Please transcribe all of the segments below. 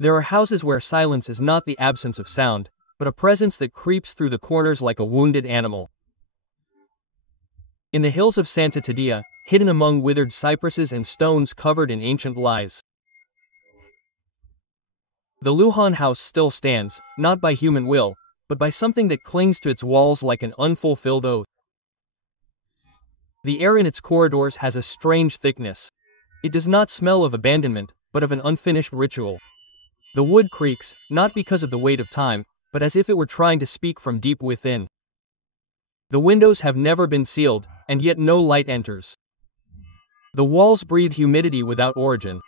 There are houses where silence is not the absence of sound, but a presence that creeps through the corners like a wounded animal. In the hills of Santa Tadea, hidden among withered cypresses and stones covered in ancient lies, the Lujan house still stands, not by human will, but by something that clings to its walls like an unfulfilled oath. The air in its corridors has a strange thickness. It does not smell of abandonment, but of an unfinished ritual. The wood creaks, not because of the weight of time, but as if it were trying to speak from deep within. The windows have never been sealed, and yet no light enters. The walls breathe humidity without origin.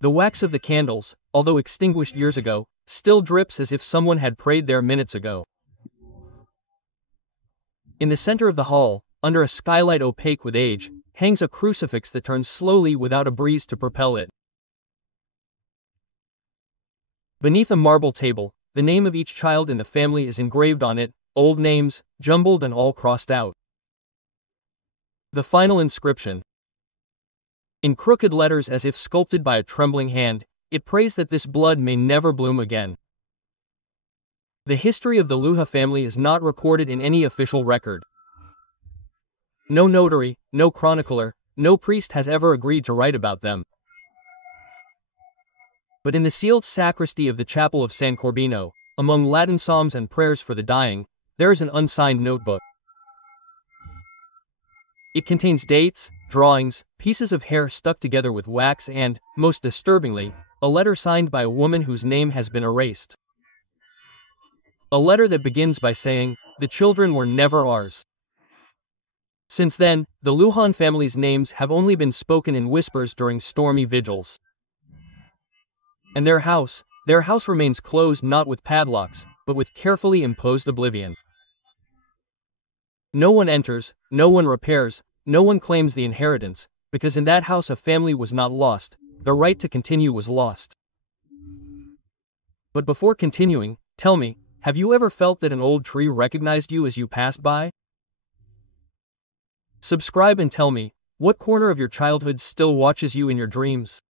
The wax of the candles, although extinguished years ago, still drips as if someone had prayed there minutes ago. In the center of the hall, under a skylight opaque with age, hangs a crucifix that turns slowly without a breeze to propel it. Beneath a marble table, the name of each child in the family is engraved on it, old names, jumbled and all crossed out. The final inscription. In crooked letters as if sculpted by a trembling hand, it prays that this blood may never bloom again. The history of the Luja family is not recorded in any official record. No notary, no chronicler, no priest has ever agreed to write about them. But in the sealed sacristy of the chapel of San Corbino, among Latin psalms and prayers for the dying, there is an unsigned notebook. It contains dates, drawings, pieces of hair stuck together with wax and, most disturbingly, a letter signed by a woman whose name has been erased. A letter that begins by saying, "The children were never ours." Since then, the Lujan family's names have only been spoken in whispers during stormy vigils. And their house remains closed not with padlocks, but with carefully imposed oblivion. No one enters, no one repairs, no one claims the inheritance, because in that house a family was not lost, the right to continue was lost. But before continuing, tell me, have you ever felt that an old tree recognized you as you passed by? Subscribe and tell me, what corner of your childhood still watches you in your dreams?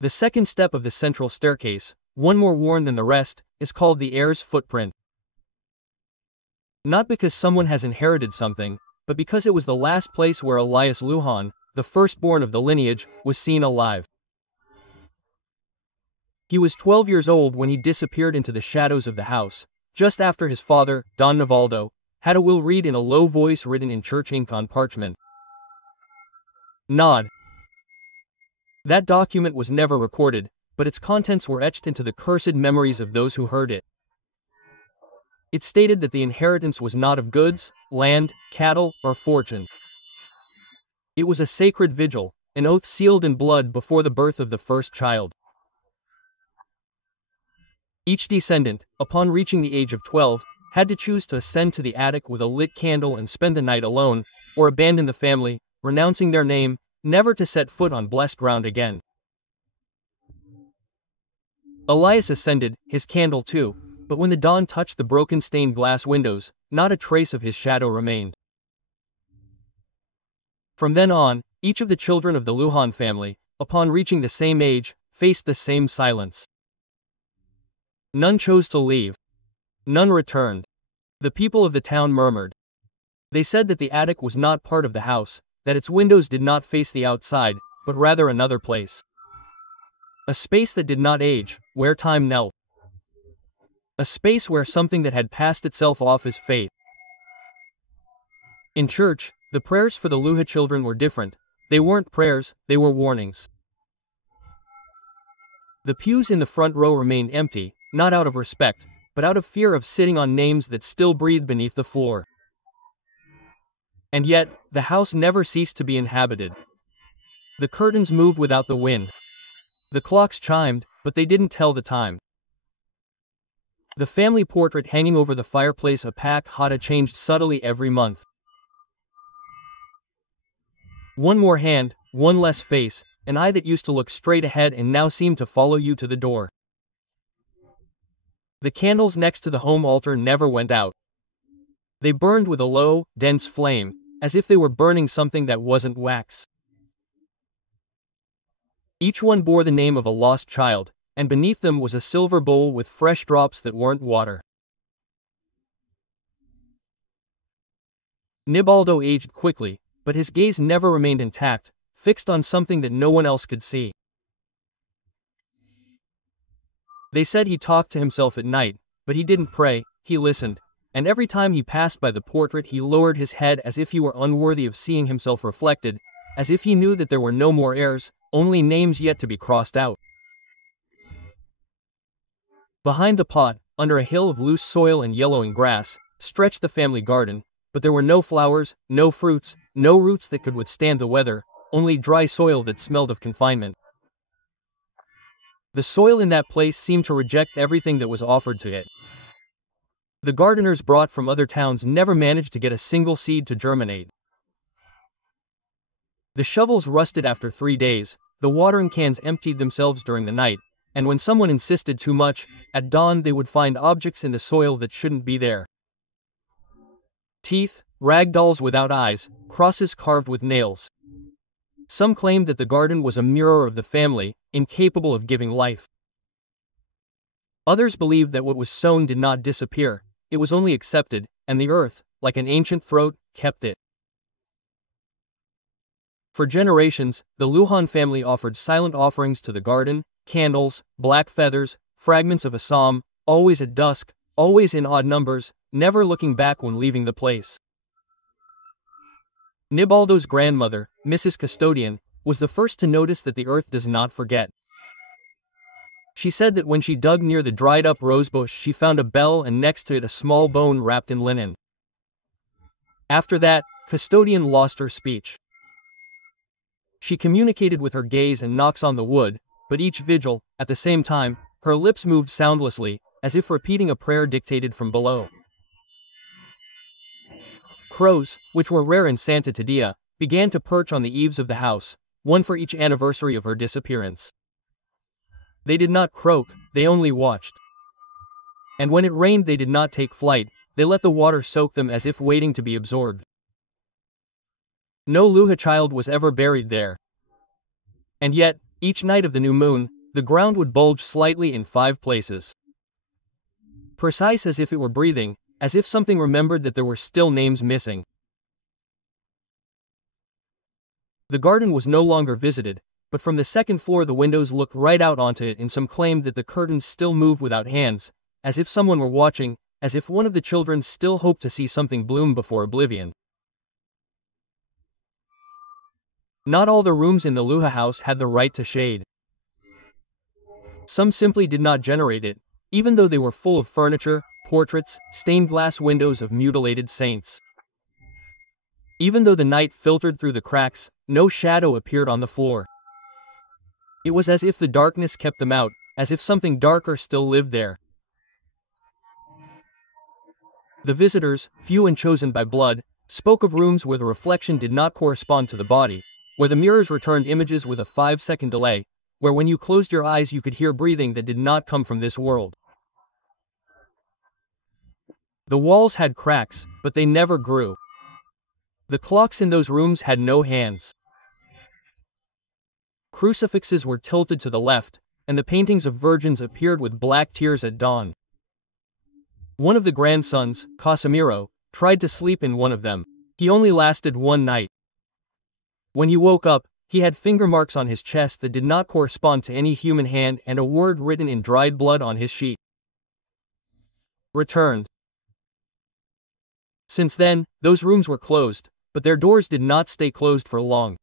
The second step of the central staircase, one more worn than the rest, is called the heir's footprint. Not because someone has inherited something, but because it was the last place where Elias Lujan, the firstborn of the lineage, was seen alive. He was 12 years old when he disappeared into the shadows of the house, just after his father, Don Nivaldo, had a will read in a low voice written in church ink on parchment. Nod. That document was never recorded, but its contents were etched into the cursed memories of those who heard it. It stated that the inheritance was not of goods, land, cattle, or fortune. It was a sacred vigil, an oath sealed in blood before the birth of the first child. Each descendant, upon reaching the age of 12, had to choose to ascend to the attic with a lit candle and spend the night alone, or abandon the family, renouncing their name, never to set foot on blessed ground again. Elias ascended, his candle too, but when the dawn touched the broken stained glass windows, not a trace of his shadow remained. From then on, each of the children of the Lujan family, upon reaching the same age, faced the same silence. None chose to leave. None returned. The people of the town murmured. They said that the attic was not part of the house, that its windows did not face the outside, but rather another place. A space that did not age, where time knelt. A space where something that had passed itself off as fate. In church, the prayers for the Luja children were different. They weren't prayers, they were warnings. The pews in the front row remained empty, not out of respect, but out of fear of sitting on names that still breathed beneath the floor. And yet, the house never ceased to be inhabited. The curtains moved without the wind. The clocks chimed, but they didn't tell the time. The family portrait hanging over the fireplace Apac Hata changed subtly every month. One more hand, one less face, an eye that used to look straight ahead and now seemed to follow you to the door. The candles next to the home altar never went out. They burned with a low, dense flame, as if they were burning something that wasn't wax. Each one bore the name of a lost child, and beneath them was a silver bowl with fresh drops that weren't water. Nibaldo aged quickly, but his gaze never remained intact, fixed on something that no one else could see. They said he talked to himself at night, but he didn't pray, he listened, and every time he passed by the portrait he lowered his head as if he were unworthy of seeing himself reflected, as if he knew that there were no more heirs, only names yet to be crossed out. Behind the pot, under a hill of loose soil and yellowing grass, stretched the family garden, but there were no flowers, no fruits, no roots that could withstand the weather, only dry soil that smelled of confinement. The soil in that place seemed to reject everything that was offered to it. The gardeners brought from other towns never managed to get a single seed to germinate. The shovels rusted after 3 days, the watering cans emptied themselves during the night, and when someone insisted too much, at dawn they would find objects in the soil that shouldn't be there. Teeth, rag dolls without eyes, crosses carved with nails. Some claimed that the garden was a mirror of the family, incapable of giving life. Others believed that what was sown did not disappear, it was only accepted, and the earth, like an ancient throat, kept it. For generations, the Lujan family offered silent offerings to the garden, candles, black feathers, fragments of a psalm, always at dusk, always in odd numbers, never looking back when leaving the place. Nibaldo's grandmother, Mrs. Custodian, was the first to notice that the earth does not forget. She said that when she dug near the dried-up rosebush she found a bell and next to it a small bone wrapped in linen. After that, Custodian lost her speech. She communicated with her gaze and knocks on the wood, but each vigil, at the same time, her lips moved soundlessly, as if repeating a prayer dictated from below. Crows, which were rare in Santa Tadea, began to perch on the eaves of the house, one for each anniversary of her disappearance. They did not croak, they only watched. And when it rained they did not take flight, they let the water soak them as if waiting to be absorbed. No Luja child was ever buried there. And yet, each night of the new moon, the ground would bulge slightly in 5 places. Precise as if it were breathing, as if something remembered that there were still names missing. The garden was no longer visited, but from the second floor the windows looked right out onto it, and some claimed that the curtains still moved without hands, as if someone were watching, as if one of the children still hoped to see something bloom before oblivion. Not all the rooms in the Luja house had the right to shade. Some simply did not generate it, even though they were full of furniture, portraits, stained glass windows of mutilated saints. Even though the night filtered through the cracks, no shadow appeared on the floor. It was as if the darkness kept them out, as if something darker still lived there. The visitors, few and chosen by blood, spoke of rooms where the reflection did not correspond to the body, where the mirrors returned images with a 5-second delay, where when you closed your eyes you could hear breathing that did not come from this world. The walls had cracks, but they never grew. The clocks in those rooms had no hands. Crucifixes were tilted to the left, and the paintings of virgins appeared with black tears at dawn. One of the grandsons, Casimiro, tried to sleep in one of them. He only lasted 1 night. When he woke up, he had finger marks on his chest that did not correspond to any human hand and a word written in dried blood on his sheet. Returned. Since then, those rooms were closed, but their doors did not stay closed for long.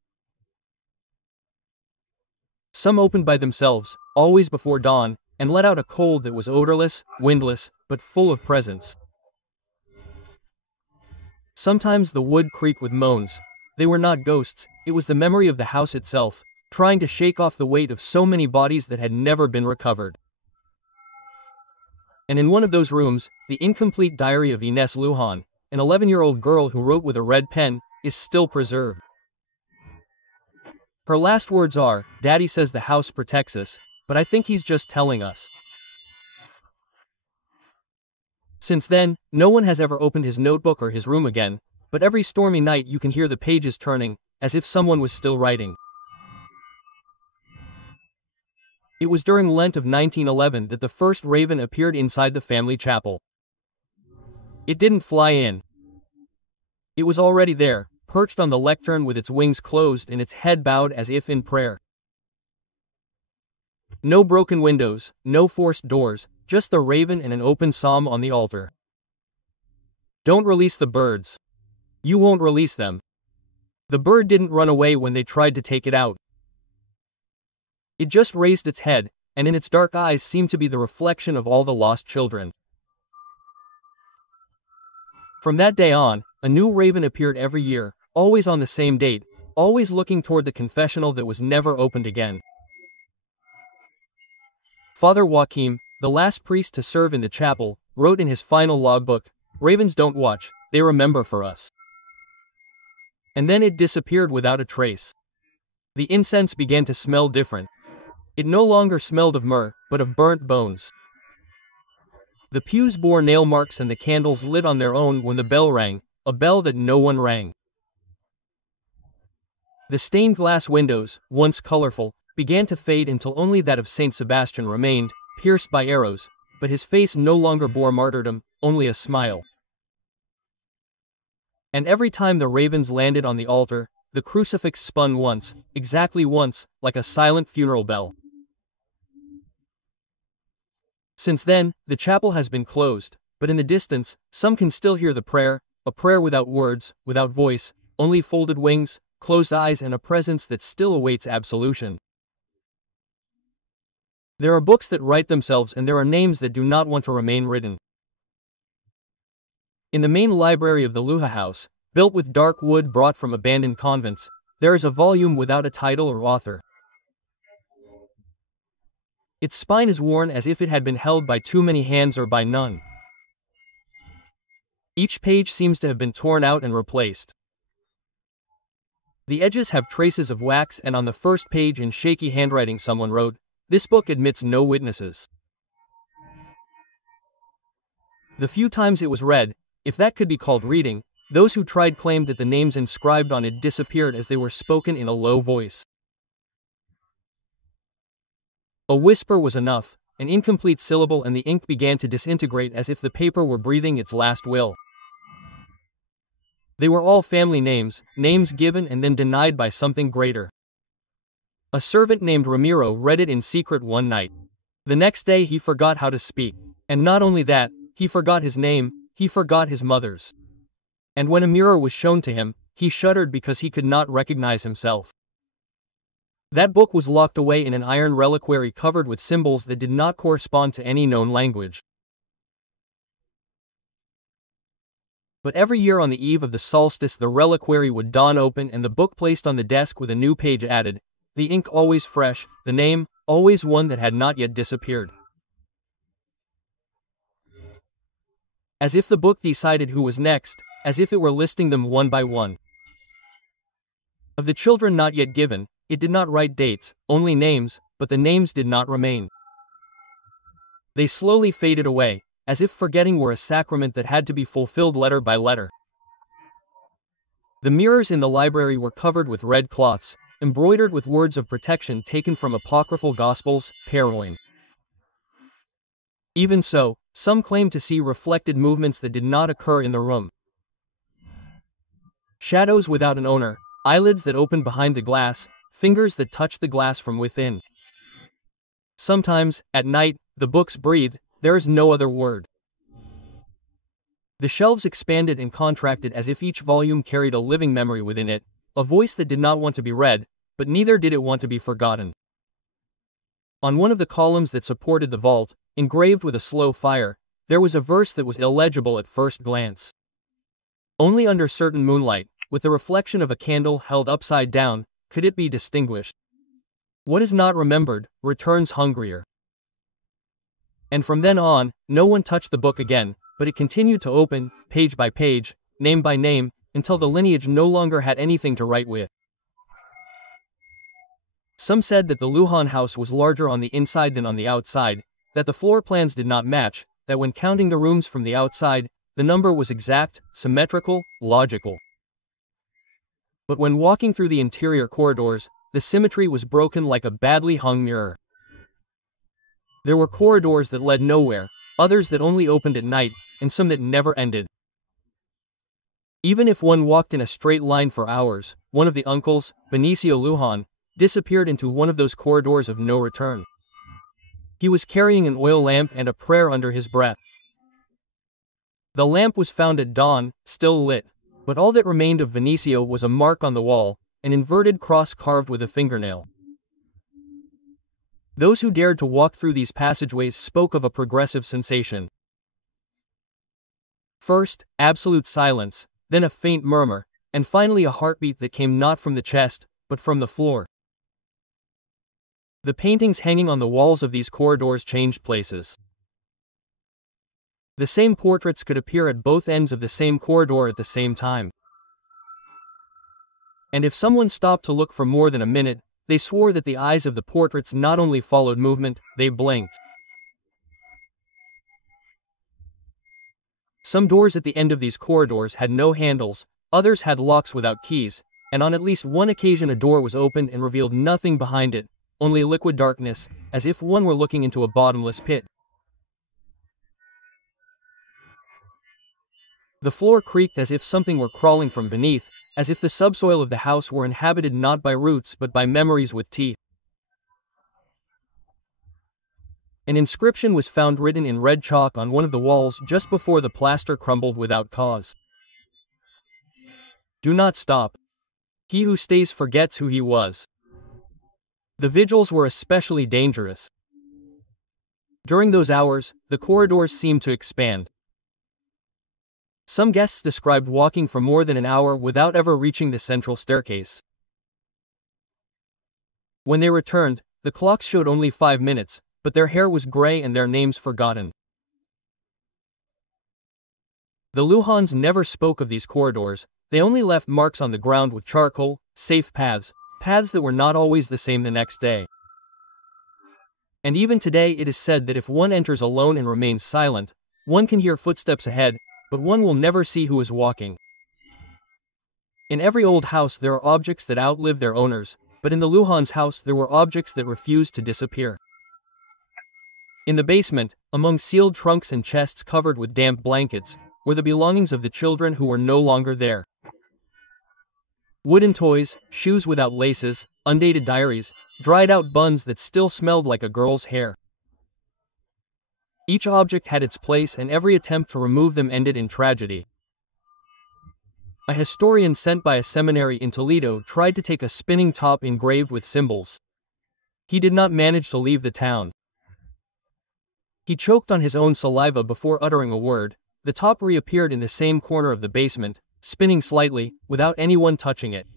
Some opened by themselves, always before dawn, and let out a cold that was odorless, windless, but full of presence. Sometimes the wood creaked with moans. They were not ghosts, it was the memory of the house itself, trying to shake off the weight of so many bodies that had never been recovered. And in one of those rooms, the incomplete diary of Inés Lujan, an 11-year-old girl who wrote with a red pen, is still preserved. Her last words are, "Daddy says the house protects us, but I think he's just telling us." Since then, no one has ever opened his notebook or his room again, but every stormy night you can hear the pages turning, as if someone was still writing. It was during Lent of 1911 that the first raven appeared inside the family chapel. It didn't fly in. It was already there, perched on the lectern with its wings closed and its head bowed as if in prayer. No broken windows, no forced doors, just the raven and an open psalm on the altar. Don't release the birds. You won't release them. The bird didn't run away when they tried to take it out. It just raised its head, and in its dark eyes seemed to be the reflection of all the lost children. From that day on, a new raven appeared every year, always on the same date, always looking toward the confessional that was never opened again. Father Joachim, the last priest to serve in the chapel, wrote in his final logbook, "Ravens don't watch, they remember for us." And then it disappeared without a trace. The incense began to smell different. It no longer smelled of myrrh, but of burnt bones. The pews bore nail marks and the candles lit on their own when the bell rang, a bell that no one rang. The stained glass windows, once colorful, began to fade until only that of Saint Sebastian remained, pierced by arrows, but his face no longer bore martyrdom, only a smile. And every time the ravens landed on the altar, the crucifix spun once, exactly once, like a silent funeral bell. Since then, the chapel has been closed, but in the distance, some can still hear the prayer, a prayer without words, without voice, only folded wings, closed eyes and a presence that still awaits absolution. There are books that write themselves and there are names that do not want to remain written. In the main library of the Luja House, built with dark wood brought from abandoned convents, there is a volume without a title or author. Its spine is worn as if it had been held by too many hands or by none. Each page seems to have been torn out and replaced. The edges have traces of wax and on the first page in shaky handwriting someone wrote, "This book admits no witnesses." The few times it was read, if that could be called reading, those who tried claimed that the names inscribed on it disappeared as they were spoken in a low voice. A whisper was enough, an incomplete syllable and the ink began to disintegrate as if the paper were breathing its last will. They were all family names, names given and then denied by something greater. A servant named Ramiro read it in secret one night. The next day he forgot how to speak. And not only that, he forgot his name, he forgot his mother's. And when a mirror was shown to him, he shuddered because he could not recognize himself. That book was locked away in an iron reliquary covered with symbols that did not correspond to any known language. But every year on the eve of the solstice the reliquary would dawn open and the book placed on the desk with a new page added, the ink always fresh, the name, always one that had not yet disappeared. As if the book decided who was next, as if it were listing them one by one. Of the children not yet given, it did not write dates, only names, but the names did not remain. They slowly faded away, as if forgetting were a sacrament that had to be fulfilled letter by letter. The mirrors in the library were covered with red cloths, embroidered with words of protection taken from apocryphal gospels, Paroin. Even so, some claimed to see reflected movements that did not occur in the room. Shadows without an owner, eyelids that opened behind the glass, fingers that touched the glass from within. Sometimes, at night, the books breathe, there is no other word. The shelves expanded and contracted as if each volume carried a living memory within it, a voice that did not want to be read, but neither did it want to be forgotten. On one of the columns that supported the vault, engraved with a slow fire, there was a verse that was illegible at first glance. Only under certain moonlight, with the reflection of a candle held upside down, could it be distinguished. What is not remembered, returns hungrier. And from then on, no one touched the book again, but it continued to open, page by page, name by name, until the lineage no longer had anything to write with. Some said that the Lujan house was larger on the inside than on the outside, that the floor plans did not match, that when counting the rooms from the outside, the number was exact, symmetrical, logical. But when walking through the interior corridors, the symmetry was broken like a badly hung mirror. There were corridors that led nowhere, others that only opened at night, and some that never ended. Even if one walked in a straight line for hours, one of the uncles, Benicio Lujan, disappeared into one of those corridors of no return. He was carrying an oil lamp and a prayer under his breath. The lamp was found at dawn, still lit, but all that remained of Benicio was a mark on the wall, an inverted cross carved with a fingernail. Those who dared to walk through these passageways spoke of a progressive sensation. First, absolute silence, then a faint murmur, and finally a heartbeat that came not from the chest, but from the floor. The paintings hanging on the walls of these corridors changed places. The same portraits could appear at both ends of the same corridor at the same time. And if someone stopped to look for more than a minute, they swore that the eyes of the portraits not only followed movement, they blinked. Some doors at the end of these corridors had no handles, others had locks without keys, and on at least one occasion a door was opened and revealed nothing behind it, only liquid darkness, as if one were looking into a bottomless pit. The floor creaked as if something were crawling from beneath, as if the subsoil of the house were inhabited not by roots but by memories with teeth. An inscription was found written in red chalk on one of the walls just before the plaster crumbled without cause. Do not stop. He who stays forgets who he was. The vigils were especially dangerous. During those hours, the corridors seemed to expand. Some guests described walking for more than an hour without ever reaching the central staircase. When they returned, the clocks showed only 5 minutes, but their hair was gray and their names forgotten. The Lujans never spoke of these corridors, they only left marks on the ground with charcoal, safe paths that were not always the same the next day. And even today it is said that if one enters alone and remains silent, one can hear footsteps ahead, but one will never see who is walking. In every old house there are objects that outlive their owners, but in the Lujans' house there were objects that refused to disappear. In the basement, among sealed trunks and chests covered with damp blankets, were the belongings of the children who were no longer there. Wooden toys, shoes without laces, undated diaries, dried-out buns that still smelled like a girl's hair. Each object had its place and every attempt to remove them ended in tragedy. A historian sent by a seminary in Toledo tried to take a spinning top engraved with symbols. He did not manage to leave the town. He choked on his own saliva before uttering a word. The top reappeared in the same corner of the basement, spinning slightly, without anyone touching it.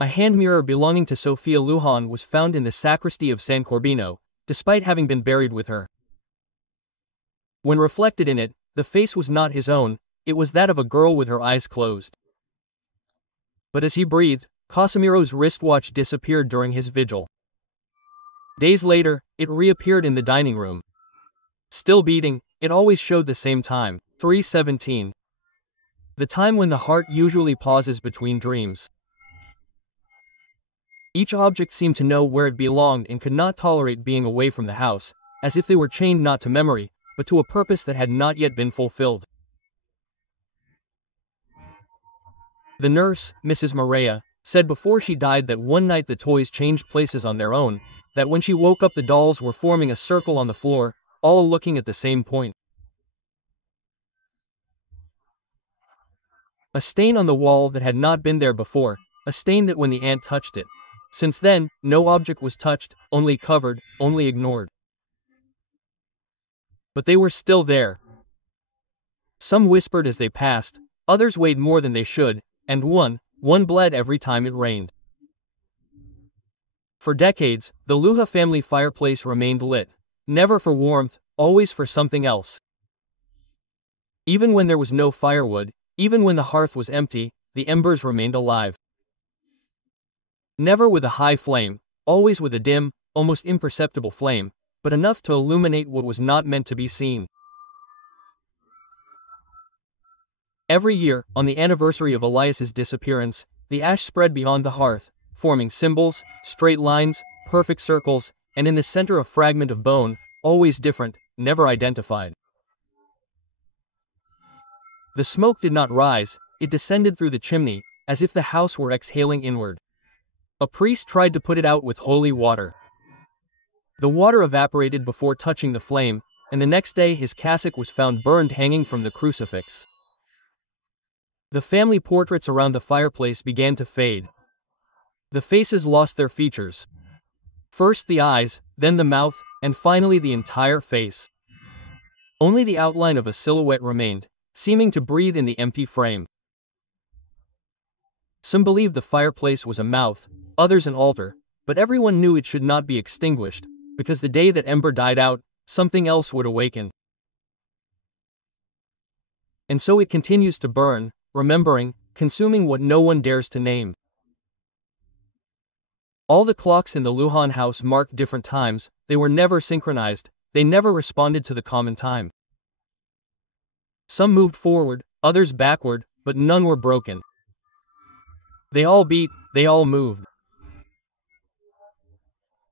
A hand mirror belonging to Sofia Lujan was found in the sacristy of San Corbino, despite having been buried with her. When reflected in it, the face was not his own, it was that of a girl with her eyes closed. But as he breathed, Casimiro's wristwatch disappeared during his vigil. Days later, it reappeared in the dining room. Still beating, it always showed the same time, 3:17. The time when the heart usually pauses between dreams. Each object seemed to know where it belonged and could not tolerate being away from the house, as if they were chained not to memory, but to a purpose that had not yet been fulfilled. The nurse, Mrs. Maria, said before she died that one night the toys changed places on their own, that when she woke up the dolls were forming a circle on the floor, all looking at the same point. A stain on the wall that had not been there before, a stain that when the aunt touched it. Since then, no object was touched, only covered, only ignored. But they were still there. Some whispered as they passed, others weighed more than they should, and one bled every time it rained. For decades, the Luja family fireplace remained lit, never for warmth, always for something else. Even when there was no firewood, even when the hearth was empty, the embers remained alive. Never with a high flame, always with a dim, almost imperceptible flame, but enough to illuminate what was not meant to be seen. Every year, on the anniversary of Elias's disappearance, the ash spread beyond the hearth, forming symbols, straight lines, perfect circles, and in the center a fragment of bone, always different, never identified. The smoke did not rise, it descended through the chimney, as if the house were exhaling inward. A priest tried to put it out with holy water. The water evaporated before touching the flame, and the next day his cassock was found burned hanging from the crucifix. The family portraits around the fireplace began to fade. The faces lost their features. First the eyes, then the mouth, and finally the entire face. Only the outline of a silhouette remained, seeming to breathe in the empty frame. Some believed the fireplace was a mouth, others an altar, but everyone knew it should not be extinguished, because the day that ember died out, something else would awaken. And so it continues to burn, remembering, consuming what no one dares to name. All the clocks in the Lujan house marked different times, they were never synchronized, they never responded to the common time. Some moved forward, others backward, but none were broken. They all beat, they all moved.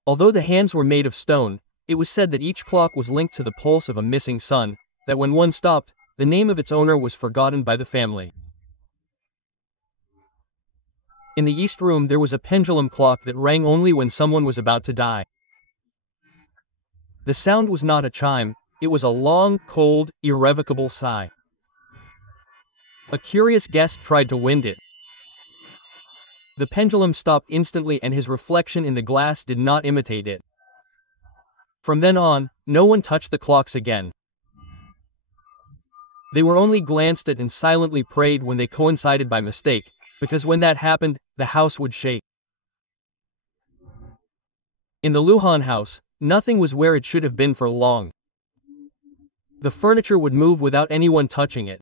Although the hands were made of stone, it was said that each clock was linked to the pulse of a missing son, that when one stopped, the name of its owner was forgotten by the family. In the east room there was a pendulum clock that rang only when someone was about to die. The sound was not a chime, it was a long, cold, irrevocable sigh. A curious guest tried to wind it. The pendulum stopped instantly and his reflection in the glass did not imitate it. From then on, no one touched the clocks again. They were only glanced at and silently prayed when they coincided by mistake, because when that happened, the house would shake. In the Lujan house, nothing was where it should have been for long. The furniture would move without anyone touching it.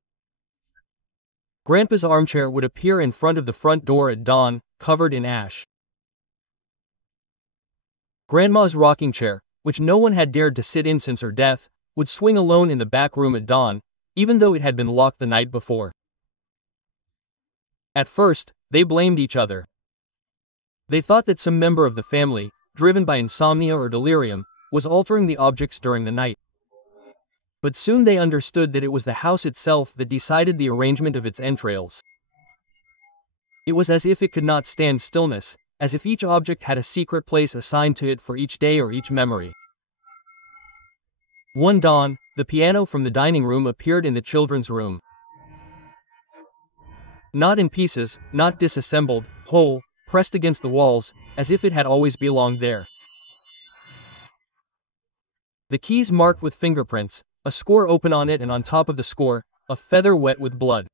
Grandpa's armchair would appear in front of the front door at dawn, covered in ash. Grandma's rocking chair, which no one had dared to sit in since her death, would swing alone in the back room at dawn, even though it had been locked the night before. At first, they blamed each other. They thought that some member of the family, driven by insomnia or delirium, was altering the objects during the night. But soon they understood that it was the house itself that decided the arrangement of its entrails. It was as if it could not stand stillness, as if each object had a secret place assigned to it for each day or each memory. One dawn, the piano from the dining room appeared in the children's room. Not in pieces, not disassembled, whole, pressed against the walls, as if it had always belonged there. The keys marked with fingerprints, a score open on it and on top of the score, a feather wet with blood.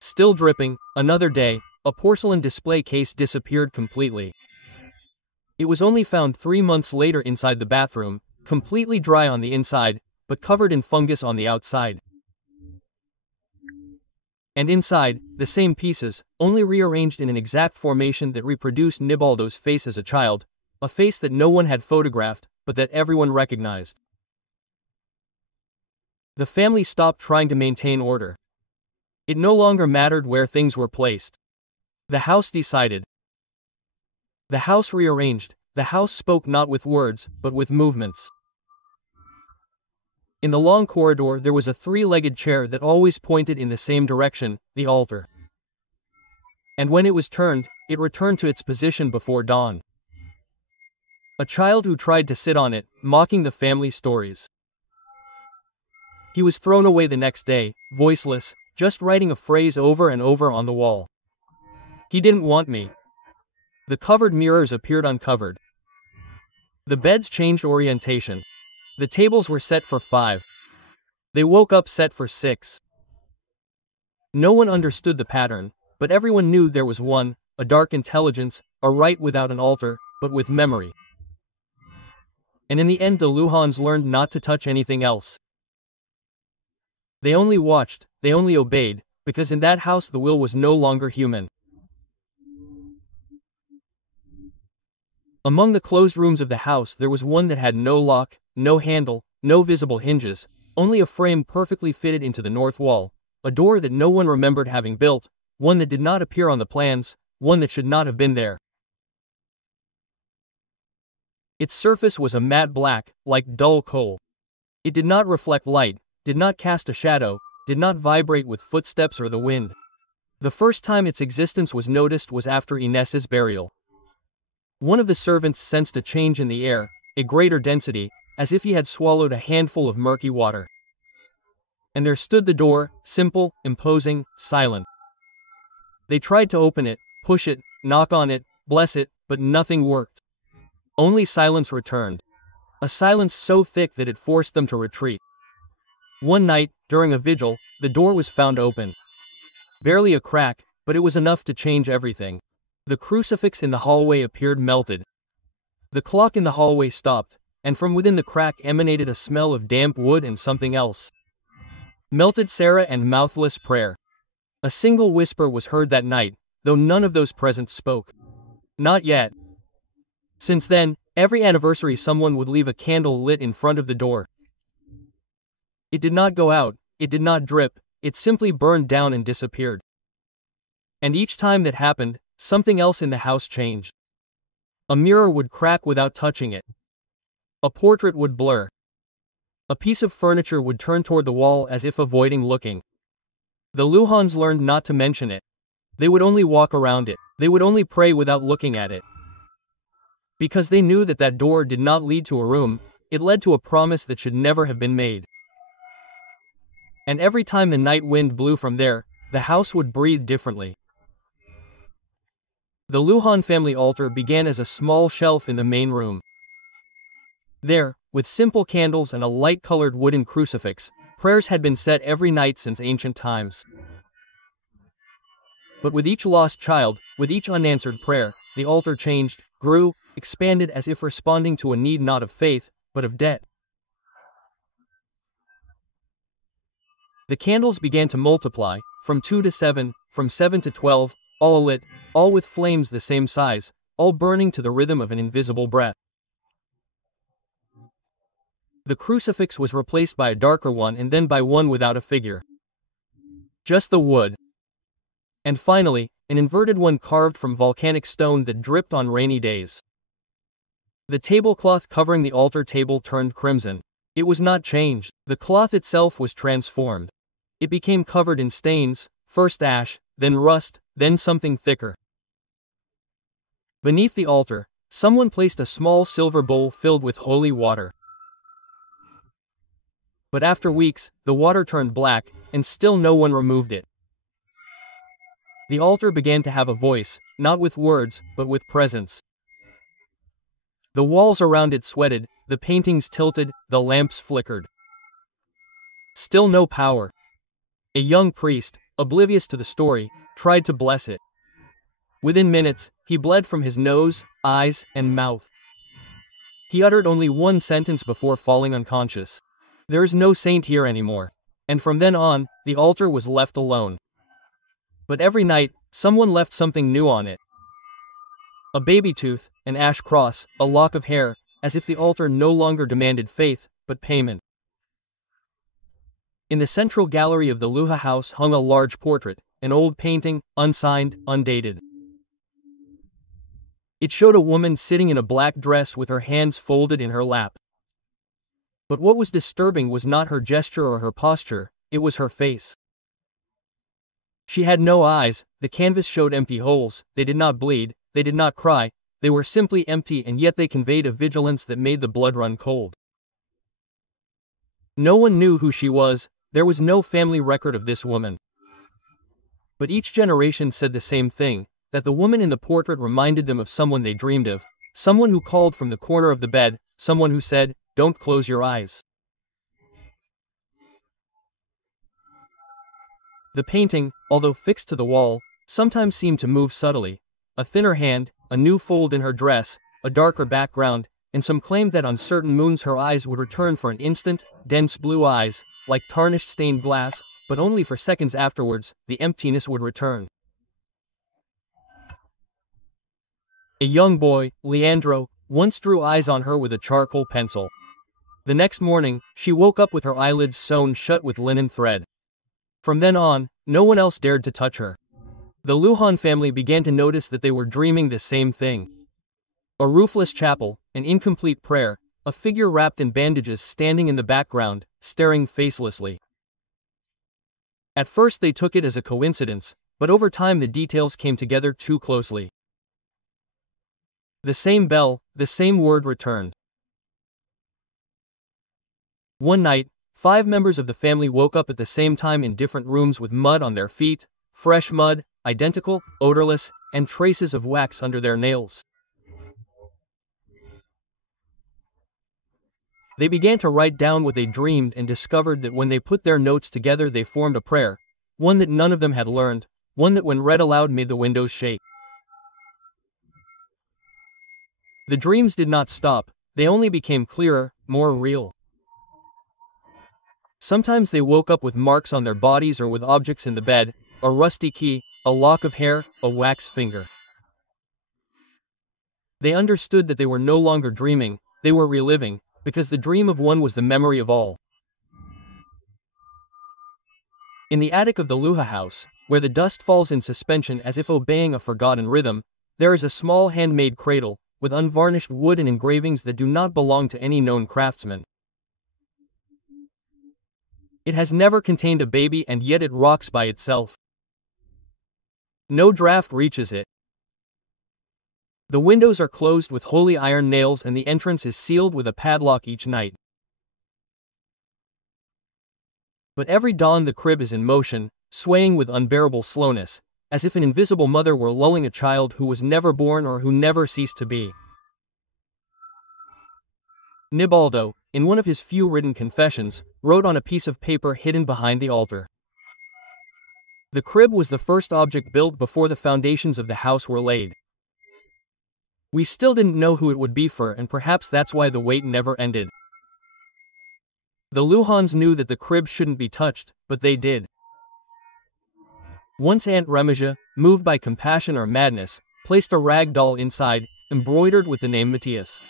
Still dripping, another day, a porcelain display case disappeared completely. It was only found 3 months later inside the bathroom, completely dry on the inside, but covered in fungus on the outside. And inside, the same pieces, only rearranged in an exact formation that reproduced Nibaldo's face as a child, a face that no one had photographed, but that everyone recognized. The family stopped trying to maintain order. It no longer mattered where things were placed. The house decided. The house rearranged, the house spoke not with words, but with movements. In the long corridor there was a 3-legged chair that always pointed in the same direction, the altar. And when it was turned, it returned to its position before dawn. A child who tried to sit on it, mocking the family stories. He was thrown away the next day, voiceless, just writing a phrase over and over on the wall. He didn't want me. The covered mirrors appeared uncovered. The beds changed orientation. The tables were set for 5. They woke up set for 6. No one understood the pattern, but everyone knew there was one, a dark intelligence, a rite without an altar, but with memory. And in the end the Lujans learned not to touch anything else. They only watched, they only obeyed, because in that house the will was no longer human. Among the closed rooms of the house there was one that had no lock, no handle, no visible hinges, only a frame perfectly fitted into the north wall, a door that no one remembered having built, one that did not appear on the plans, one that should not have been there. Its surface was a matte black, like dull coal. It did not reflect light, did not cast a shadow, did not vibrate with footsteps or the wind. The first time its existence was noticed was after Inés's burial. One of the servants sensed a change in the air, a greater density, as if he had swallowed a handful of murky water. And there stood the door, simple, imposing, silent. They tried to open it, push it, knock on it, bless it, but nothing worked. Only silence returned. A silence so thick that it forced them to retreat. One night, during a vigil, the door was found open. Barely a crack, but it was enough to change everything. The crucifix in the hallway appeared melted. The clock in the hallway stopped, and from within the crack emanated a smell of damp wood and something else. Melted Sarah and mouthless prayer. A single whisper was heard that night, though none of those present spoke. Not yet. Since then, every anniversary someone would leave a candle lit in front of the door. It did not go out, it did not drip, it simply burned down and disappeared. And each time that happened, something else in the house changed. A mirror would crack without touching it. A portrait would blur. A piece of furniture would turn toward the wall as if avoiding looking. The Luhans learned not to mention it. They would only walk around it. They would only pray without looking at it. Because they knew that that door did not lead to a room, it led to a promise that should never have been made. And every time the night wind blew from there, the house would breathe differently. The Luhan family altar began as a small shelf in the main room. There, with simple candles and a light-colored wooden crucifix, prayers had been said every night since ancient times. But with each lost child, with each unanswered prayer, the altar changed, grew, expanded as if responding to a need not of faith, but of debt. The candles began to multiply, from 2 to 7, from 7 to 12, all lit, all with flames the same size, all burning to the rhythm of an invisible breath. The crucifix was replaced by a darker one and then by one without a figure. Just the wood. And finally, an inverted one carved from volcanic stone that dripped on rainy days. The tablecloth covering the altar table turned crimson. It was not changed. The cloth itself was transformed. It became covered in stains, first ash, then rust, then something thicker. Beneath the altar, someone placed a small silver bowl filled with holy water. But after weeks, the water turned black, and still no one removed it. The altar began to have a voice, not with words, but with presence. The walls around it sweated, the paintings tilted, the lamps flickered. Still no power. A young priest, oblivious to the story, tried to bless it. Within minutes, he bled from his nose, eyes, and mouth. He uttered only one sentence before falling unconscious. "There is no saint here anymore." And from then on, the altar was left alone. But every night, someone left something new on it. A baby tooth, an ash cross, a lock of hair, as if the altar no longer demanded faith, but payment. In the central gallery of the Luha house hung a large portrait, an old painting, unsigned, undated. It showed a woman sitting in a black dress with her hands folded in her lap. But what was disturbing was not her gesture or her posture, it was her face. She had no eyes, the canvas showed empty holes, they did not bleed, they did not cry, they were simply empty, and yet they conveyed a vigilance that made the blood run cold. No one knew who she was, there was no family record of this woman. But each generation said the same thing, that the woman in the portrait reminded them of someone they dreamed of, someone who called from the corner of the bed, someone who said, "Don't close your eyes." The painting, although fixed to the wall, sometimes seemed to move subtly. A thinner hand, a new fold in her dress, a darker background, and some claimed that on certain moons her eyes would return for an instant, dense blue eyes, like tarnished stained glass, but only for seconds afterwards, the emptiness would return. A young boy, Leandro, once drew eyes on her with a charcoal pencil. The next morning, she woke up with her eyelids sewn shut with linen thread. From then on, no one else dared to touch her. The Luhan family began to notice that they were dreaming the same thing. A roofless chapel, an incomplete prayer, a figure wrapped in bandages standing in the background, staring facelessly. At first they took it as a coincidence, but over time the details came together too closely. The same bell, the same word returned. One night, 5 members of the family woke up at the same time in different rooms with mud on their feet, fresh mud, identical, odorless, and traces of wax under their nails. They began to write down what they dreamed and discovered that when they put their notes together they formed a prayer, one that none of them had learned, one that when read aloud made the windows shake. The dreams did not stop, they only became clearer, more real. Sometimes they woke up with marks on their bodies or with objects in the bed, a rusty key, a lock of hair, a wax finger. They understood that they were no longer dreaming, they were reliving, because the dream of one was the memory of all. In the attic of the Luha house, where the dust falls in suspension as if obeying a forgotten rhythm, there is a small handmade cradle, with unvarnished wood and engravings that do not belong to any known craftsman. It has never contained a baby and yet it rocks by itself. No draft reaches it. The windows are closed with holy iron nails and the entrance is sealed with a padlock each night. But every dawn the crib is in motion, swaying with unbearable slowness, as if an invisible mother were lulling a child who was never born or who never ceased to be. Nibaldo, in one of his few written confessions, wrote on a piece of paper hidden behind the altar. The crib was the first object built before the foundations of the house were laid. We still didn't know who it would be for, and perhaps that's why the wait never ended. The Luhans knew that the crib shouldn't be touched, but they did. Once Aunt Remija, moved by compassion or madness, placed a rag doll inside, embroidered with the name Matthias.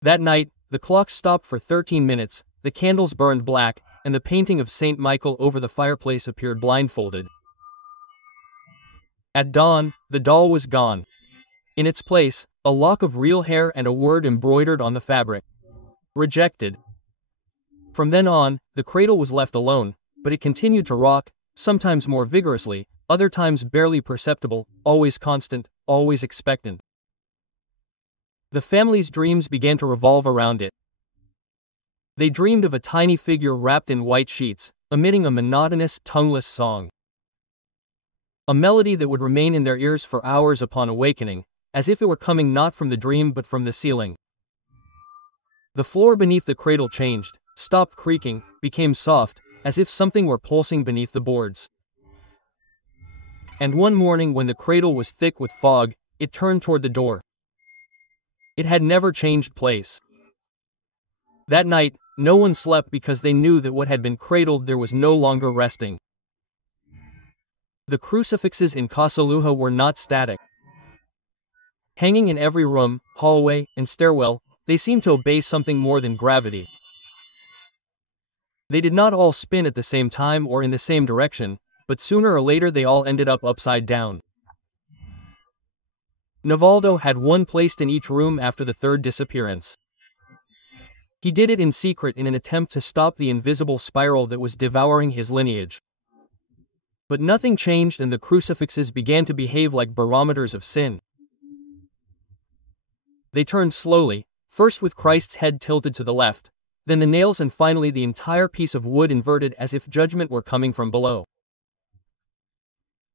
That night, the clock stopped for 13 minutes, the candles burned black, and the painting of Saint Michael over the fireplace appeared blindfolded. At dawn, the doll was gone. In its place, a lock of real hair and a word embroidered on the fabric. Rejected. From then on, the cradle was left alone, but it continued to rock, sometimes more vigorously, other times barely perceptible, always constant, always expectant. The family's dreams began to revolve around it. They dreamed of a tiny figure wrapped in white sheets, emitting a monotonous, tongueless song. A melody that would remain in their ears for hours upon awakening, as if it were coming not from the dream but from the ceiling. The floor beneath the cradle changed, stopped creaking, became soft, as if something were pulsing beneath the boards. And one morning when the cradle was thick with fog, it turned toward the door. It had never changed place. That night, no one slept because they knew that what had been cradled there was no longer resting. The crucifixes in Casa Luha were not static. Hanging in every room, hallway, and stairwell, they seemed to obey something more than gravity. They did not all spin at the same time or in the same direction, but sooner or later they all ended up upside down. Nibaldo had one placed in each room after the third disappearance. He did it in secret in an attempt to stop the invisible spiral that was devouring his lineage. But nothing changed and the crucifixes began to behave like barometers of sin. They turned slowly, first with Christ's head tilted to the left, then the nails and finally the entire piece of wood inverted as if judgment were coming from below.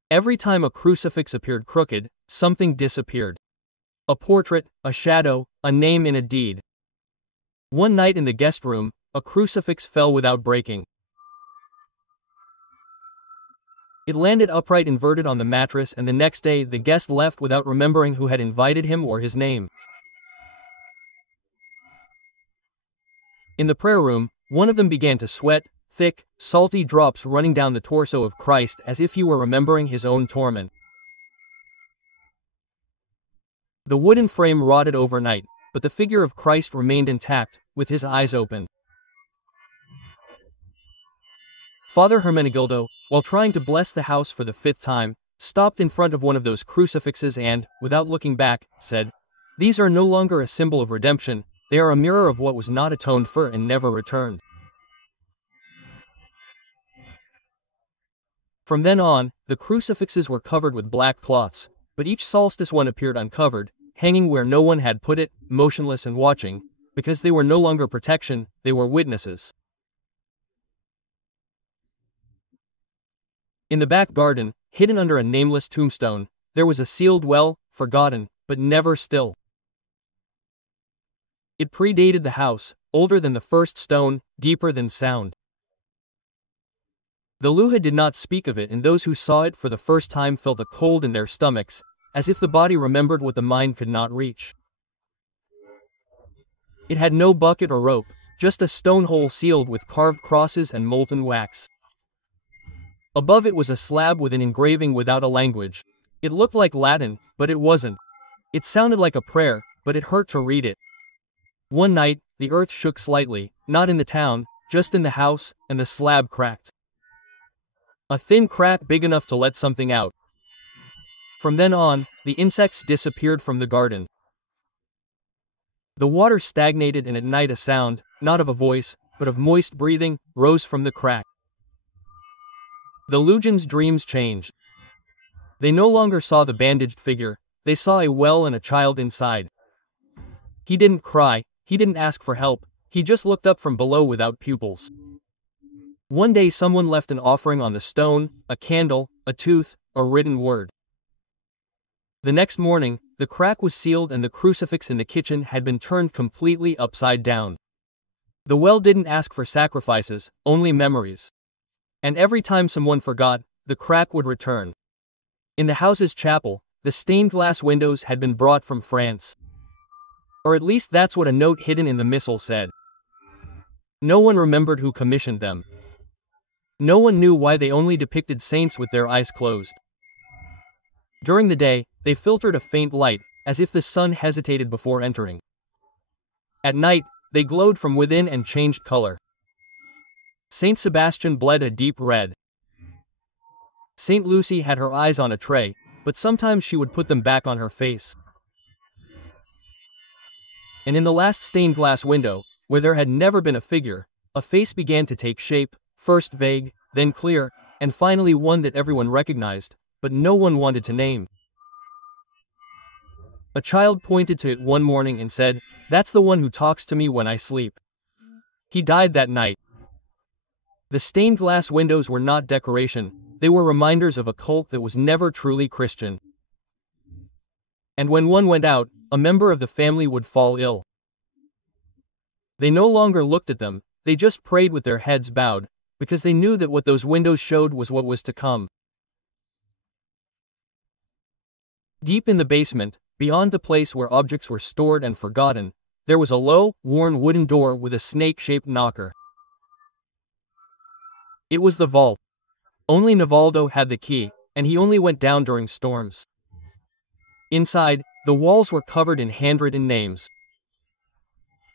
Every time a crucifix appeared crooked, something disappeared. A portrait, a shadow, a name in a deed. One night in the guest room, a crucifix fell without breaking. It landed upright inverted on the mattress, and the next day the guest left without remembering who had invited him or his name. In the prayer room, one of them began to sweat, thick, salty drops running down the torso of Christ as if he were remembering his own torment. The wooden frame rotted overnight, but the figure of Christ remained intact, with his eyes open. Father Hermenegildo, while trying to bless the house for the 5th time, stopped in front of one of those crucifixes and, without looking back, said, These are no longer a symbol of redemption, they are a mirror of what was not atoned for and never returned. From then on, the crucifixes were covered with black cloths, but each solstice one appeared uncovered, hanging where no one had put it, motionless and watching, because they were no longer protection, they were witnesses. In the back garden, hidden under a nameless tombstone, there was a sealed well, forgotten, but never still. It predated the house, older than the first stone, deeper than sound. The Luha did not speak of it, and those who saw it for the first time felt a cold in their stomachs, as if the body remembered what the mind could not reach. It had no bucket or rope, just a stone hole sealed with carved crosses and molten wax. Above it was a slab with an engraving without a language. It looked like Latin, but it wasn't. It sounded like a prayer, but it hurt to read it. One night, the earth shook slightly, not in the town, just in the house, and the slab cracked. A thin crack big enough to let something out. From then on, the insects disappeared from the garden. The water stagnated, and at night a sound, not of a voice, but of moist breathing, rose from the crack. The Lugans' dreams changed. They no longer saw the bandaged figure, they saw a well and a child inside. He didn't cry, he didn't ask for help, he just looked up from below without pupils. One day someone left an offering on the stone, a candle, a tooth, a written word. The next morning, the crack was sealed and the crucifix in the kitchen had been turned completely upside down. The well didn't ask for sacrifices, only memories. And every time someone forgot, the crack would return. In the house's chapel, the stained glass windows had been brought from France. Or at least that's what a note hidden in the missal said. No one remembered who commissioned them. No one knew why they only depicted saints with their eyes closed. During the day, they filtered a faint light, as if the sun hesitated before entering. At night, they glowed from within and changed color. Saint Sebastian bled a deep red. Saint Lucy had her eyes on a tray, but sometimes she would put them back on her face. And in the last stained glass window, where there had never been a figure, a face began to take shape, first vague, then clear, and finally one that everyone recognized, but no one wanted to name. A child pointed to it one morning and said, "That's the one who talks to me when I sleep." He died that night. The stained glass windows were not decoration, they were reminders of a cult that was never truly Christian. And when one went out, a member of the family would fall ill. They no longer looked at them, they just prayed with their heads bowed, because they knew that what those windows showed was what was to come. Deep in the basement, beyond the place where objects were stored and forgotten, there was a low, worn wooden door with a snake-shaped knocker. It was the vault. Only Nivaldo had the key, and he only went down during storms. Inside, the walls were covered in handwritten names.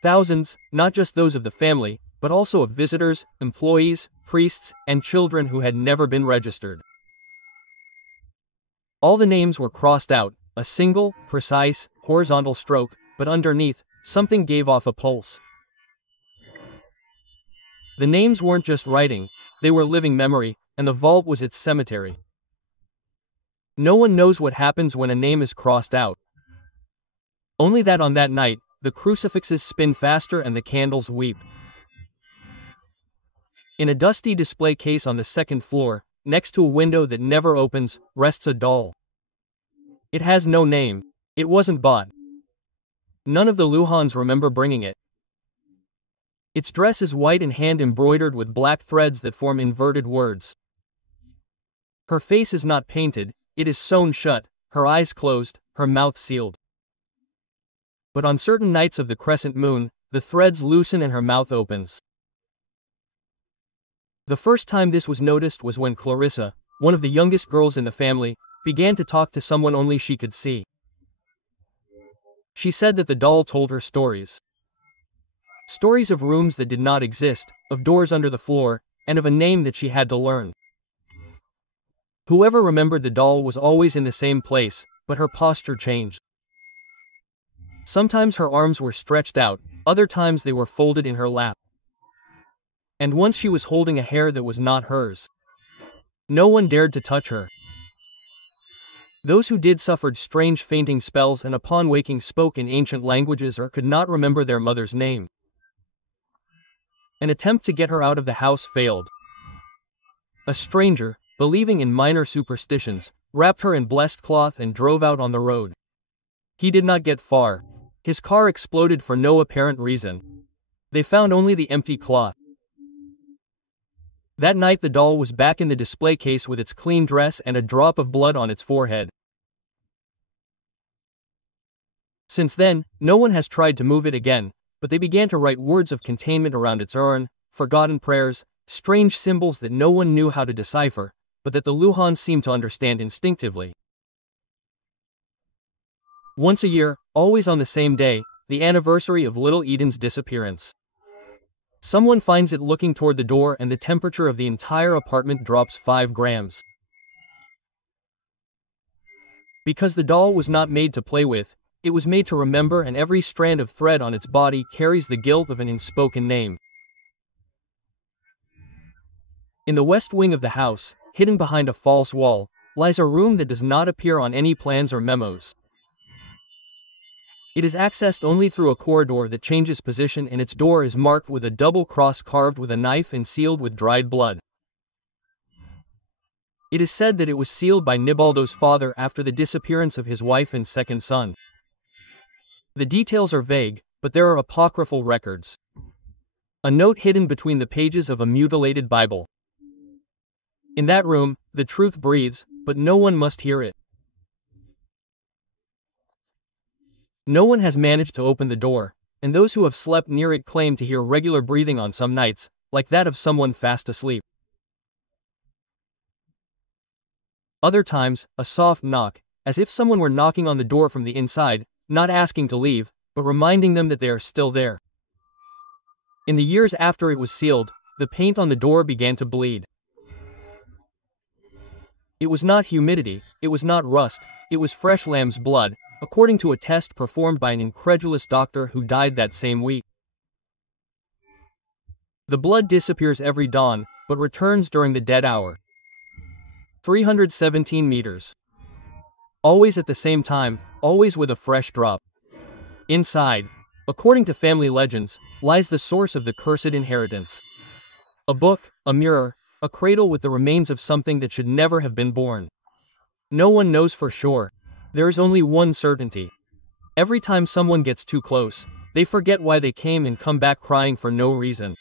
Thousands, not just those of the family, but also of visitors, employees, priests, and children who had never been registered. All the names were crossed out, a single, precise, horizontal stroke, but underneath, something gave off a pulse. The names weren't just writing, they were living memory, and the vault was its cemetery. No one knows what happens when a name is crossed out. Only that on that night, the crucifixes spin faster and the candles weep. In a dusty display case on the second floor, next to a window that never opens, rests a doll. It has no name. It wasn't bought. None of the Luhans remember bringing it. Its dress is white and hand-embroidered with black threads that form inverted words. Her face is not painted, it is sewn shut, her eyes closed, her mouth sealed. But on certain nights of the crescent moon, the threads loosen and her mouth opens. The first time this was noticed was when Clarissa, one of the youngest girls in the family, began to talk to someone only she could see. She said that the doll told her stories. Stories of rooms that did not exist, of doors under the floor, and of a name that she had to learn. Whoever remembered the doll was always in the same place, but her posture changed. Sometimes her arms were stretched out, other times they were folded in her lap. And once she was holding a hair that was not hers. No one dared to touch her. Those who did suffered strange fainting spells and upon waking spoke in ancient languages or could not remember their mother's name. An attempt to get her out of the house failed. A stranger, believing in minor superstitions, wrapped her in blessed cloth and drove out on the road. He did not get far. His car exploded for no apparent reason. They found only the empty cloth. That night the doll was back in the display case with its clean dress and a drop of blood on its forehead. Since then, no one has tried to move it again, but they began to write words of containment around its urn, forgotten prayers, strange symbols that no one knew how to decipher, but that the Luhans seemed to understand instinctively. Once a year, always on the same day, the anniversary of Little Eden's disappearance. Someone finds it looking toward the door and the temperature of the entire apartment drops 5 grams. Because the doll was not made to play with, it was made to remember, and every strand of thread on its body carries the guilt of an unspoken name. In the west wing of the house, hidden behind a false wall, lies a room that does not appear on any plans or memos. It is accessed only through a corridor that changes position, and its door is marked with a double cross carved with a knife and sealed with dried blood. It is said that it was sealed by Nibaldo's father after the disappearance of his wife and second son. The details are vague, but there are apocryphal records. A note hidden between the pages of a mutilated Bible. In that room, the truth breathes, but no one must hear it. No one has managed to open the door, and those who have slept near it claim to hear regular breathing on some nights, like that of someone fast asleep. Other times, a soft knock, as if someone were knocking on the door from the inside, not asking to leave, but reminding them that they are still there. In the years after it was sealed, the paint on the door began to bleed. It was not humidity, it was not rust, it was fresh lamb's blood, according to a test performed by an incredulous doctor who died that same week. The blood disappears every dawn, but returns during the dead hour. 317 meters. Always at the same time, always with a fresh drop. Inside, according to family legends, lies the source of the cursed inheritance. A book, a mirror, a cradle with the remains of something that should never have been born. No one knows for sure. There is only one certainty. Every time someone gets too close, they forget why they came and come back crying for no reason.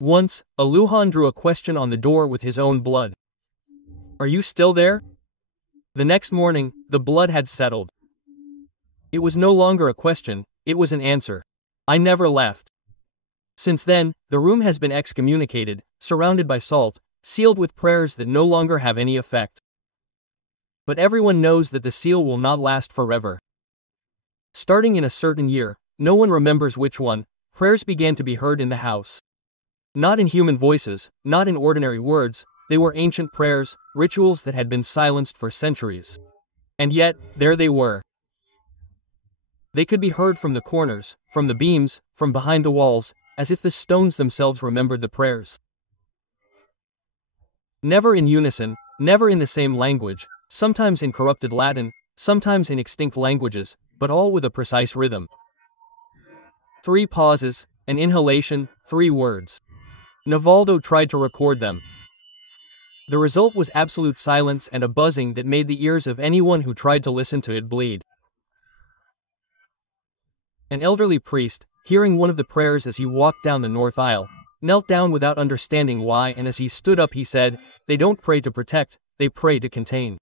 Once, a Luhan drew a question on the door with his own blood. "Are you still there?" The next morning, the blood had settled. It was no longer a question, it was an answer. "I never left." Since then, the room has been excommunicated, surrounded by salt, sealed with prayers that no longer have any effect. But everyone knows that the seal will not last forever. Starting in a certain year, no one remembers which one, prayers began to be heard in the house. Not in human voices, not in ordinary words, they were ancient prayers, rituals that had been silenced for centuries. And yet, there they were. They could be heard from the corners, from the beams, from behind the walls, as if the stones themselves remembered the prayers. Never in unison, never in the same language, sometimes in corrupted Latin, sometimes in extinct languages, but all with a precise rhythm. 3 pauses, an inhalation, 3 words. Nibaldo tried to record them. The result was absolute silence and a buzzing that made the ears of anyone who tried to listen to it bleed. An elderly priest, hearing one of the prayers as he walked down the north aisle, knelt down without understanding why, and as he stood up he said, "They don't pray to protect, they pray to contain."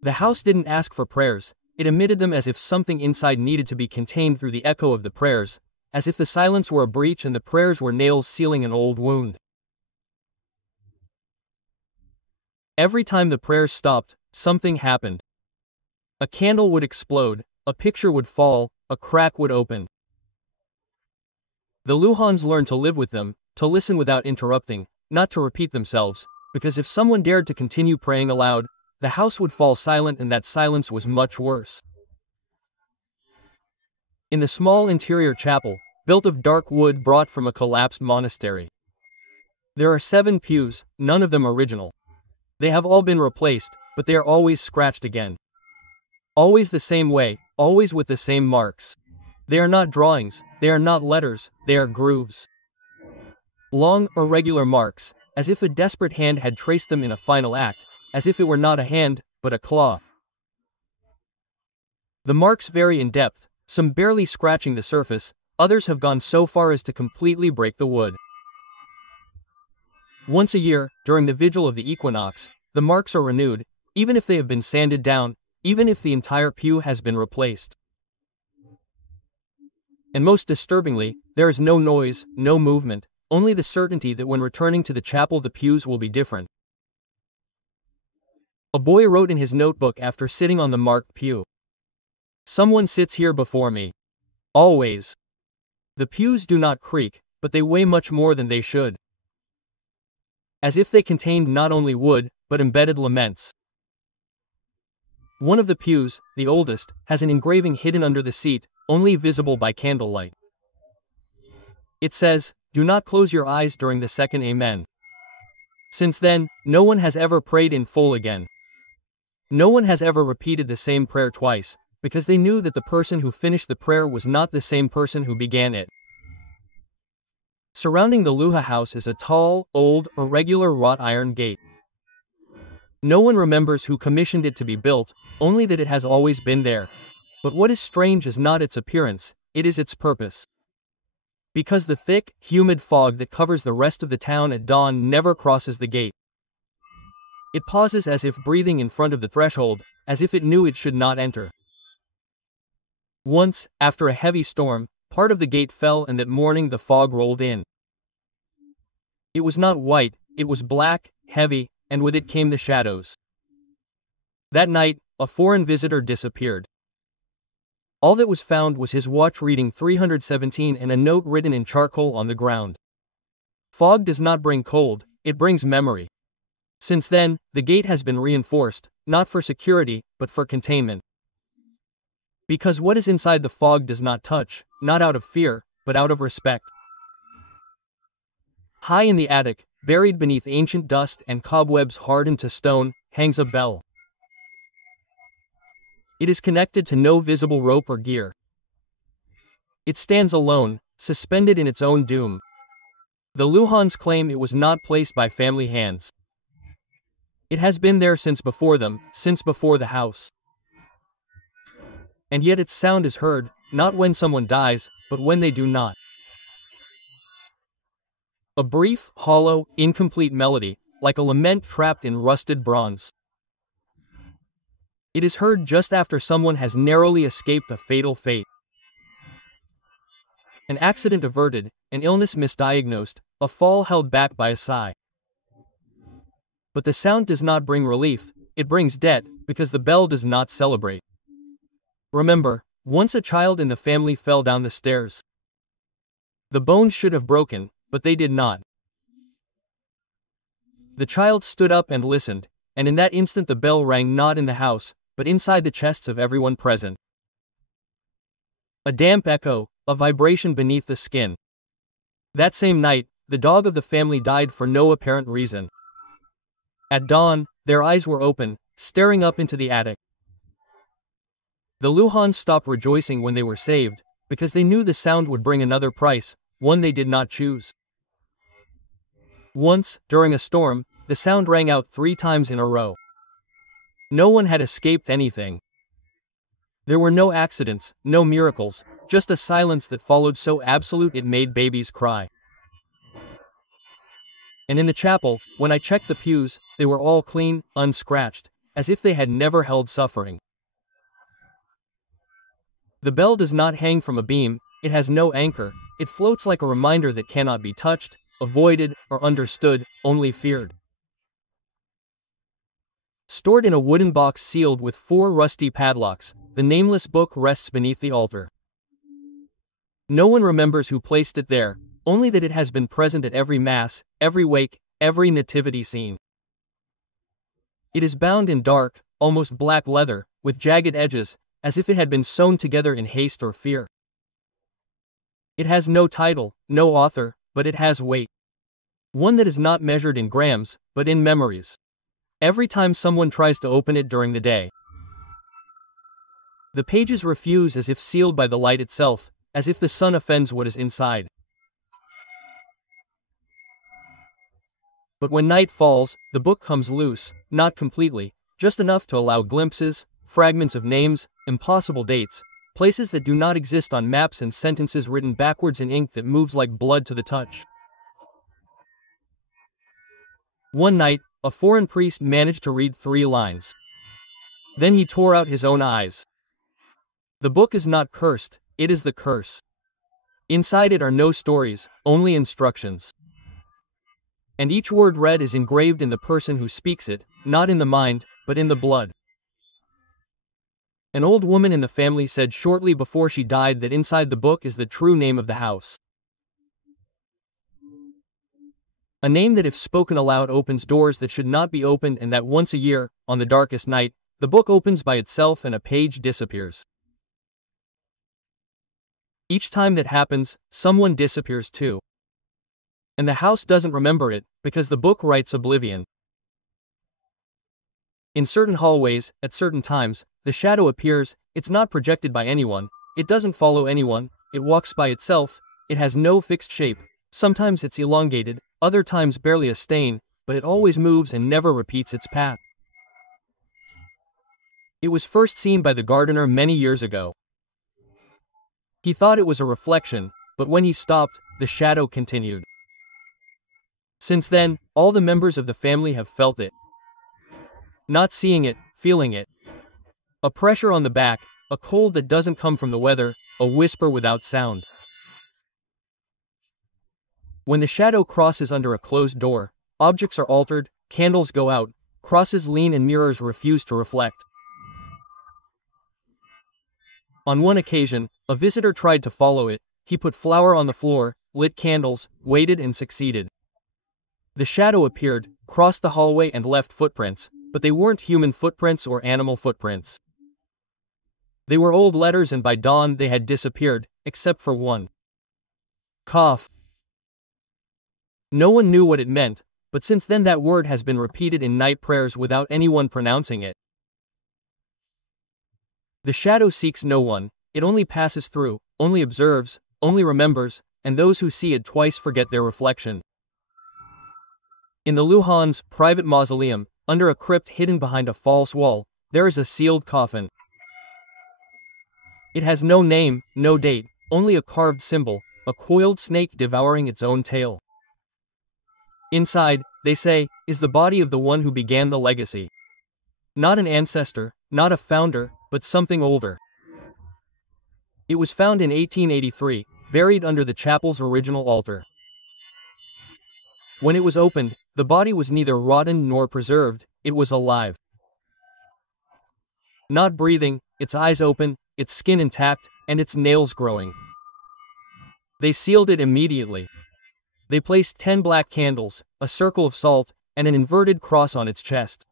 The house didn't ask for prayers, it emitted them as if something inside needed to be contained through the echo of the prayers, as if the silence were a breach and the prayers were nails sealing an old wound. Every time the prayers stopped, something happened. A candle would explode, a picture would fall, a crack would open. The Luhans learned to live with them, to listen without interrupting, not to repeat themselves, because if someone dared to continue praying aloud, the house would fall silent, and that silence was much worse. In the small interior chapel, built of dark wood brought from a collapsed monastery, there are 7 pews, none of them original. They have all been replaced, but they are always scratched again. Always the same way, always with the same marks. They are not drawings, they are not letters, they are grooves. Long, irregular marks, as if a desperate hand had traced them in a final act, as if it were not a hand, but a claw. The marks vary in depth, some barely scratching the surface, others have gone so far as to completely break the wood. Once a year, during the vigil of the equinox, the marks are renewed, even if they have been sanded down, even if the entire pew has been replaced. And most disturbingly, there is no noise, no movement, only the certainty that when returning to the chapel the pews will be different. A boy wrote in his notebook after sitting on the marked pew, "Someone sits here before me. Always. The pews do not creak, but they weigh much more than they should. As if they contained not only wood, but embedded laments." One of the pews, the oldest, has an engraving hidden under the seat, only visible by candlelight. It says, "Do not close your eyes during the second Amen." Since then, no one has ever prayed in full again. No one has ever repeated the same prayer twice, because they knew that the person who finished the prayer was not the same person who began it. Surrounding the Luha house is a tall, old, irregular wrought iron gate. No one remembers who commissioned it to be built, only that it has always been there. But what is strange is not its appearance, it is its purpose. Because the thick, humid fog that covers the rest of the town at dawn never crosses the gate. It pauses as if breathing in front of the threshold, as if it knew it should not enter. Once, after a heavy storm, part of the gate fell, and that morning the fog rolled in. It was not white, it was black, heavy, and with it came the shadows. That night, a foreign visitor disappeared. All that was found was his watch reading 317 and a note written in charcoal on the ground. Fog does not bring cold, it brings memory. Since then, the gate has been reinforced, not for security, but for containment. Because what is inside the fog does not touch, not out of fear, but out of respect. High in the attic, buried beneath ancient dust and cobwebs hardened to stone, hangs a bell. It is connected to no visible rope or gear. It stands alone, suspended in its own doom. The Luhans claim it was not placed by family hands. It has been there since before them, since before the house. And yet its sound is heard, not when someone dies, but when they do not. A brief, hollow, incomplete melody, like a lament trapped in rusted bronze. It is heard just after someone has narrowly escaped a fatal fate. An accident averted, an illness misdiagnosed, a fall held back by a sigh. But the sound does not bring relief, it brings debt, because the bell does not celebrate. Remember, once a child in the family fell down the stairs. The bones should have broken, but they did not. The child stood up and listened, and in that instant the bell rang not in the house, but inside the chests of everyone present. A damp echo, a vibration beneath the skin. That same night, the dog of the family died for no apparent reason. At dawn, their eyes were open, staring up into the attic. The Luhans stopped rejoicing when they were saved, because they knew the sound would bring another price, one they did not choose. Once, during a storm, the sound rang out 3 times in a row. No one had escaped anything. There were no accidents, no miracles, just a silence that followed so absolute it made babies cry. And in the chapel, when I checked the pews, they were all clean, unscratched, as if they had never held suffering. The bell does not hang from a beam, it has no anchor, it floats like a reminder that cannot be touched, avoided, or understood, only feared. Stored in a wooden box sealed with 4 rusty padlocks, the nameless book rests beneath the altar. No one remembers who placed it there, only that it has been present at every mass, every wake, every nativity scene. It is bound in dark, almost black leather, with jagged edges, as if it had been sewn together in haste or fear. It has no title, no author, but it has weight. One that is not measured in grams, but in memories. Every time someone tries to open it during the day, the pages refuse as if sealed by the light itself, as if the sun offends what is inside. But when night falls, the book comes loose, not completely, just enough to allow glimpses, fragments of names, impossible dates, places that do not exist on maps, and sentences written backwards in ink that moves like blood to the touch. One night, a foreign priest managed to read 3 lines. Then he tore out his own eyes. The book is not cursed, it is the curse. Inside it are no stories, only instructions. And each word read is engraved in the person who speaks it, not in the mind, but in the blood. An old woman in the family said shortly before she died that inside the book is the true name of the house. A name that if spoken aloud opens doors that should not be opened, and that once a year, on the darkest night, the book opens by itself and a page disappears. Each time that happens, someone disappears too. And the house doesn't remember it, because the book writes oblivion. In certain hallways, at certain times, the shadow appears. It's not projected by anyone, it doesn't follow anyone, it walks by itself, it has no fixed shape, sometimes it's elongated, other times barely a stain, but it always moves and never repeats its path. It was first seen by the gardener many years ago. He thought it was a reflection, but when he stopped, the shadow continued. Since then, all the members of the family have felt it. Not seeing it, feeling it. A pressure on the back, a cold that doesn't come from the weather, a whisper without sound. When the shadow crosses under a closed door, objects are altered, candles go out, crosses lean and mirrors refuse to reflect. On one occasion, a visitor tried to follow it. He put flour on the floor, lit candles, waited, and succeeded. The shadow appeared, crossed the hallway, and left footprints, but they weren't human footprints or animal footprints. They were old letters, and by dawn they had disappeared, except for one. Cough. No one knew what it meant, but since then that word has been repeated in night prayers without anyone pronouncing it. The shadow seeks no one, it only passes through, only observes, only remembers, and those who see it twice forget their reflection. In the Luhan's private mausoleum, under a crypt hidden behind a false wall, there is a sealed coffin. It has no name, no date, only a carved symbol, a coiled snake devouring its own tail. Inside, they say, is the body of the one who began the legacy. Not an ancestor, not a founder, but something older. It was found in 1883, buried under the chapel's original altar. When it was opened, the body was neither rotten nor preserved, it was alive. Not breathing, its eyes open, its skin intact, and its nails growing. They sealed it immediately. They placed 10 black candles, a circle of salt, and an inverted cross on its chest.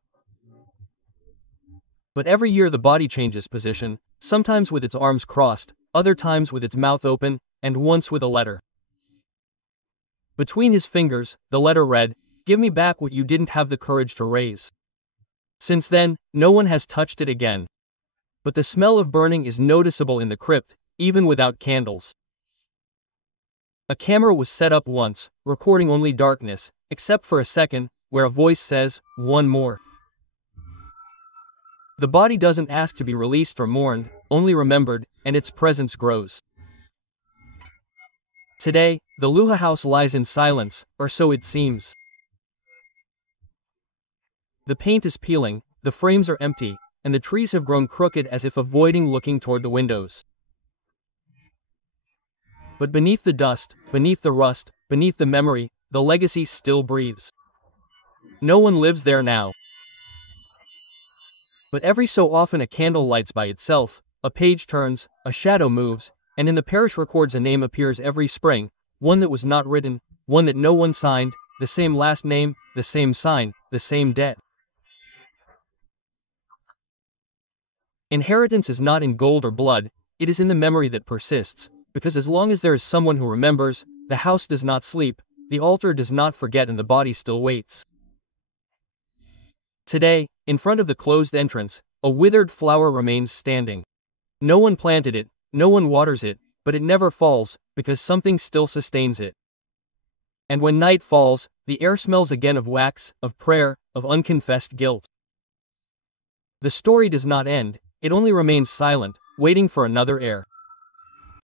But every year the body changes position, sometimes with its arms crossed, other times with its mouth open, and once with a letter. Between his fingers, the letter read, "Give me back what you didn't have the courage to raise." Since then, no one has touched it again. But the smell of burning is noticeable in the crypt, even without candles. A camera was set up once, recording only darkness, except for a second, where a voice says, "One more." The body doesn't ask to be released or mourned, only remembered, and its presence grows. Today, the Luha house lies in silence, or so it seems. The paint is peeling, the frames are empty, and the trees have grown crooked as if avoiding looking toward the windows. But beneath the dust, beneath the rust, beneath the memory, the legacy still breathes. No one lives there now. But every so often a candle lights by itself, a page turns, a shadow moves, and in the parish records a name appears every spring, one that was not written, one that no one signed, the same last name, the same sign, the same debt. Inheritance is not in gold or blood, it is in the memory that persists, because as long as there is someone who remembers, the house does not sleep, the altar does not forget, and the body still waits. Today, in front of the closed entrance, a withered flower remains standing. No one planted it, no one waters it, but it never falls, because something still sustains it. And when night falls, the air smells again of wax, of prayer, of unconfessed guilt. The story does not end, it only remains silent, waiting for another heir.